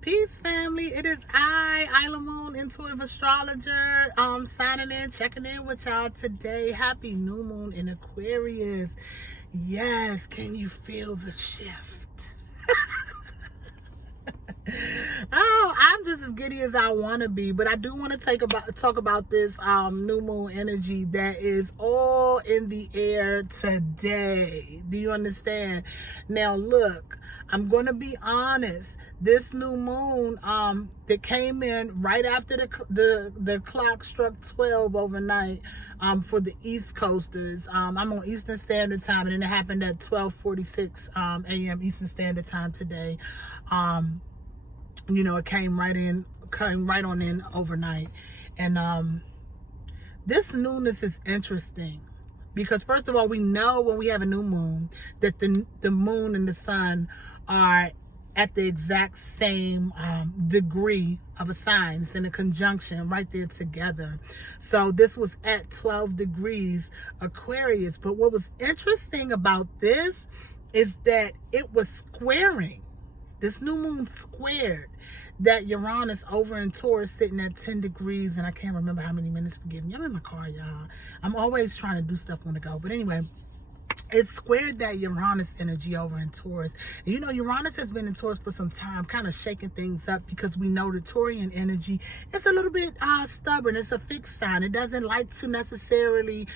Peace, family. It is Ila Moon, intuitive astrologer, signing in, checking in with y'all today. Happy new moon in Aquarius. Yes, can you feel the shift? Oh, I'm just as giddy as I want to be, but I do want to talk about this new moon energy that is all in the air today. Do you understand? Now, look, I'm going to be honest. This new moon that came in right after the clock struck 12 overnight for the East Coasters. I'm on Eastern Standard Time, and it happened at 12:46 a.m. Eastern Standard Time today. It came right on in overnight. And this newness is interesting because, first of all, we know when we have a new moon that the moon and the sun are at the exact same degree of a sign. It's in a conjunction right there together. So this was at 12 degrees Aquarius. But what was interesting about this is that it was squaring. This new moon squared that Uranus over in Taurus sitting at 10 degrees, and I can't remember how many minutes, forgive me. I'm in my car, y'all. I'm always trying to do stuff on the go. But anyway, it squared that Uranus energy over in Taurus. And Uranus has been in Taurus for some time, kind of shaking things up because we know the Taurian energy is a little bit stubborn. It's a fixed sign. It doesn't like to necessarily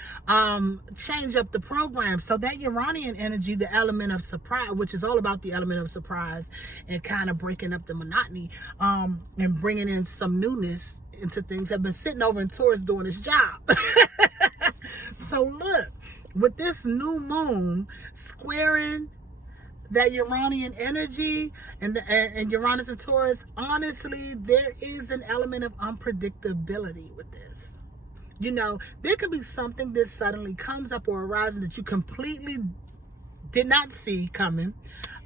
change up the program. So that Uranian energy, the element of surprise, which is all about the element of surprise and kind of breaking up the monotony and bringing in some newness into things, have been sitting over in Taurus doing its job. So look, with this new moon squaring that Uranian energy and Uranus and Taurus, honestly, there is an element of unpredictability with this. There can be something that suddenly comes up or arises that you completely did not see coming.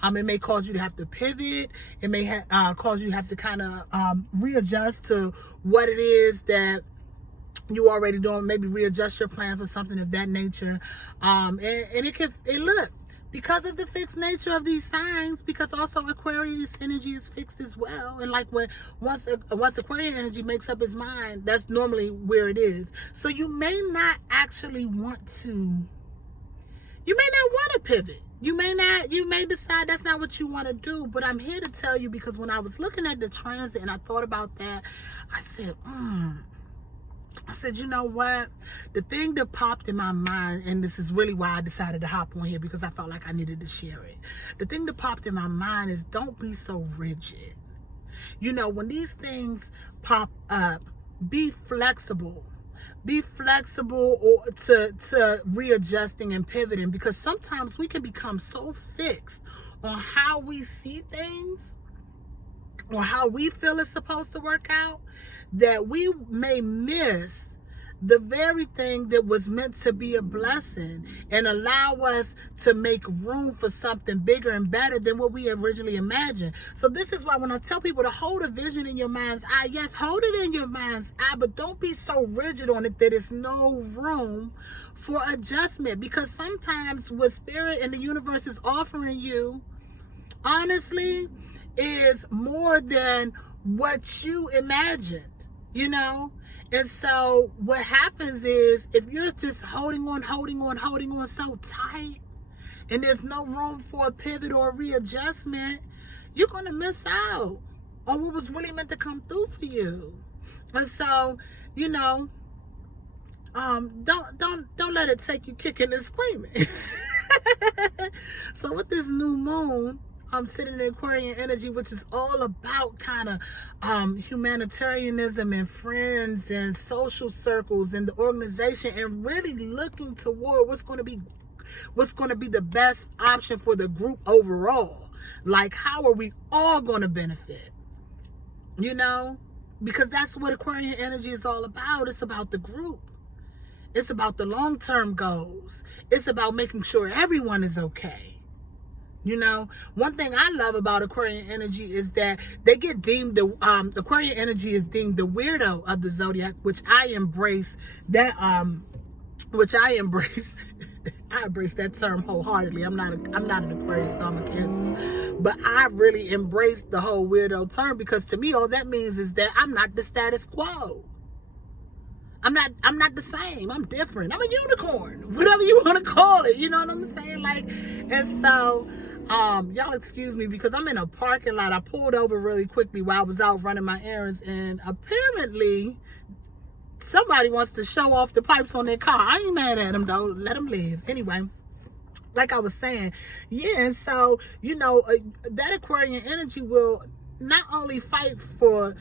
It may cause you to have to pivot. It may cause you to have to kind of readjust to what it is that you already doing, maybe readjust your plans or something of that nature. And look, because of the fixed nature of these signs, because also Aquarius energy is fixed as well. And like once Aquarian energy makes up its mind, that's normally where it is. So you may not actually want to pivot. You may decide that's not what you want to do, but I'm here to tell you, because when I was looking at the transit and I thought about that, I said, you know what? The thing that popped in my mind, and this is really why I decided to hop on here, because I felt like I needed to share it. The thing that popped in my mind is, don't be so rigid. When these things pop up, be flexible. Be flexible or to readjusting and pivoting, because sometimes we can become so fixed on how we see things or how we feel it's supposed to work out that we may miss the very thing that was meant to be a blessing and allow us to make room for something bigger and better than what we originally imagined. So this is why when I tell people to hold a vision in your mind's eye, yes, hold it in your mind's eye, but don't be so rigid on it that there's no room for adjustment. Because sometimes what Spirit and the universe is offering you, honestly, is more than what you imagined, And so what happens is, if you're just holding on so tight, and there's no room for a pivot or a readjustment, you're going to miss out on what was really meant to come through for you. And so, don't let it take you kicking and screaming. So with this new moon, I'm sitting in Aquarian energy, which is all about kind of humanitarianism and friends and social circles and the organization, and really looking toward what's going to be the best option for the group overall. Like, how are we all going to benefit? Because that's what Aquarian energy is all about. It's about the group. It's about the long-term goals. It's about making sure everyone is okay. One thing I love about Aquarian energy is that they get deemed Aquarian energy is deemed the weirdo of the zodiac, which I embrace. I embrace that term wholeheartedly. I'm not an Aquarius, no, I'm a Cancer. But I really embrace the whole weirdo term, because to me all that means is that I'm not the status quo. I'm not the same. I'm different. I'm a unicorn. Whatever you want to call it. You know what I'm saying? Like, and so y'all excuse me because I'm in a parking lot. I pulled over really quickly while I was out running my errands, and apparently somebody wants to show off the pipes on their car. I ain't mad at them though. Let them live. Anyway, like I was saying, yeah, and so, you know, that Aquarian energy will not only fight for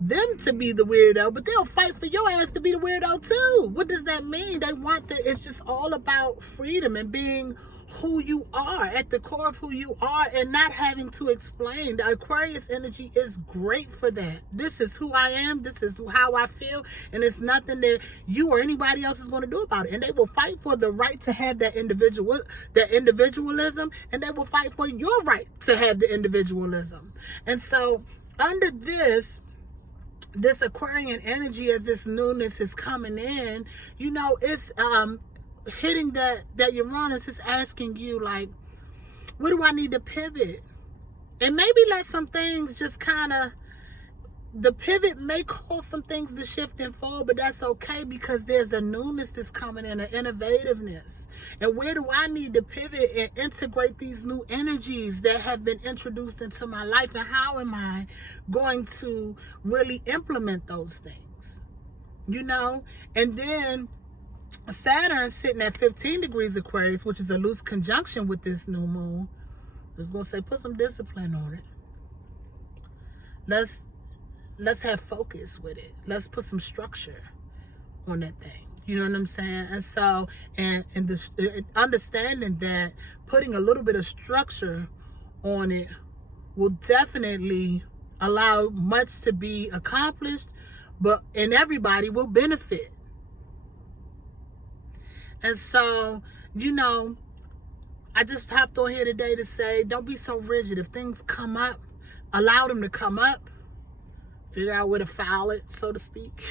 them to be the weirdo, but they'll fight for your ass to be the weirdo too. What does that mean? They want that. It's just all about freedom and being who you are, at the core of who you are, and not having to explain. The Aquarius energy is great for that. This is who I am, this is how I feel, and it's nothing that you or anybody else is going to do about it. And they will fight for the right to have that individualism, and they will fight for your right to have the individualism. And so under this Aquarian energy, as this newness is coming in, you know, it's hitting that Uranus is asking you, like, what do I need to pivot? And maybe let some things just kind of, the pivot may cause some things to shift and fall, but that's okay, because there's a newness that's coming in, an innovativeness. And where do I need to pivot and integrate these new energies that have been introduced into my life? And how am I going to really implement those things? You know? And then Saturn sitting at 15 degrees Aquarius, which is a loose conjunction with this new moon. I was going to say, put some discipline on it. Let's have focus with it. Let's put some structure on that thing. You know what I'm saying? And so, and understanding that putting a little bit of structure on it will definitely allow much to be accomplished, and everybody will benefit. And so, you know, I just hopped on here today to say, don't be so rigid. If things come up, allow them to come up. Figure out where to file it, so to speak.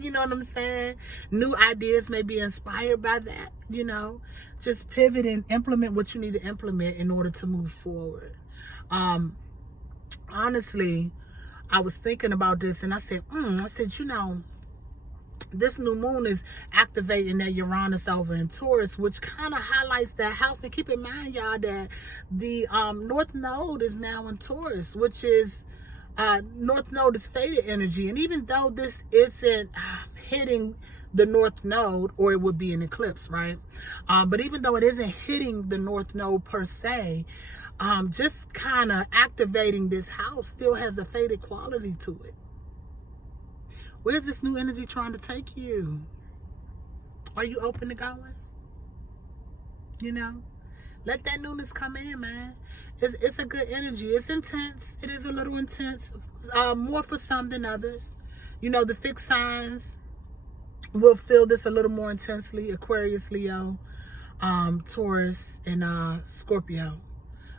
You know what I'm saying? New ideas may be inspired by that, you know. Just pivot and implement what you need to implement in order to move forward. Honestly, I was thinking about this, and I said, you know, this new moon is activating that Uranus over in Taurus, which kind of highlights that house. And keep in mind, y'all, that the North Node is now in Taurus, which is North Node is fated energy. And even though this isn't hitting the North Node, or it would be an eclipse, right? But even though it isn't hitting the North Node per se, just kind of activating this house still has a fated quality to it. Where's this new energy trying to take you? Are you open to going? You know? Let that newness come in, man. It's a good energy. It's intense. It is a little intense. More for some than others. You know, the fixed signs will feel this a little more intensely. Aquarius, Leo, Taurus, and Scorpio.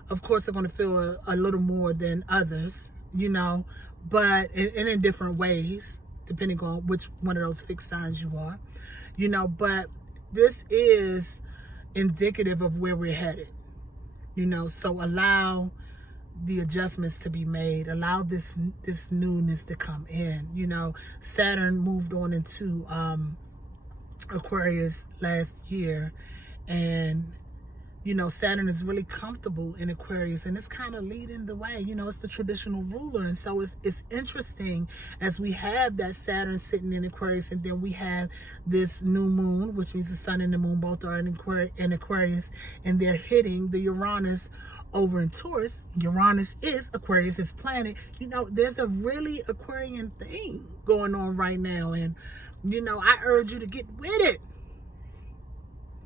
Of course, they're going to feel a little more than others, you know, but in different ways, depending on which one of those fixed signs you are, you know. But this is indicative of where we're headed, you know. So allow the adjustments to be made. Allow this newness to come in. You know, Saturn moved on into Aquarius last year, and you know, Saturn is really comfortable in Aquarius, and it's kind of leading the way. You know, it's the traditional ruler. And so it's interesting as we have that Saturn sitting in Aquarius, and then we have this new moon, which means the sun and the moon both are in Aquarius, and they're hitting the Uranus over in Taurus. Uranus is Aquarius' planet. You know, there's a really Aquarian thing going on right now, and, you know, I urge you to get with it.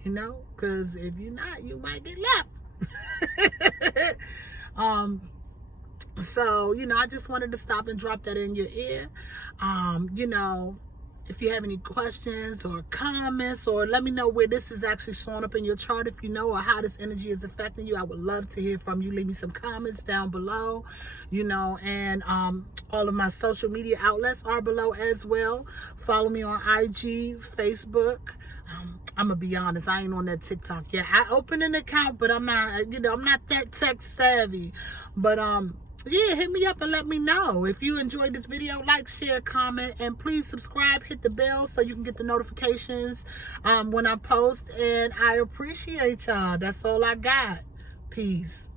You know, because if you're not, you might get left. So, you know, I just wanted to stop and drop that in your ear. You know, if you have any questions or comments, or let me know where this is actually showing up in your chart, if you know, or how this energy is affecting you, I would love to hear from you. Leave me some comments down below, you know, and all of my social media outlets are below as well. Follow me on IG, Facebook, I'm gonna be honest, I ain't on that TikTok yet. I opened an account, but I'm not, you know, I'm not that tech savvy. But yeah, hit me up and let me know. If you enjoyed this video, like, share, comment, and please subscribe, hit the bell so you can get the notifications when I post. And I appreciate y'all. That's all I got. Peace.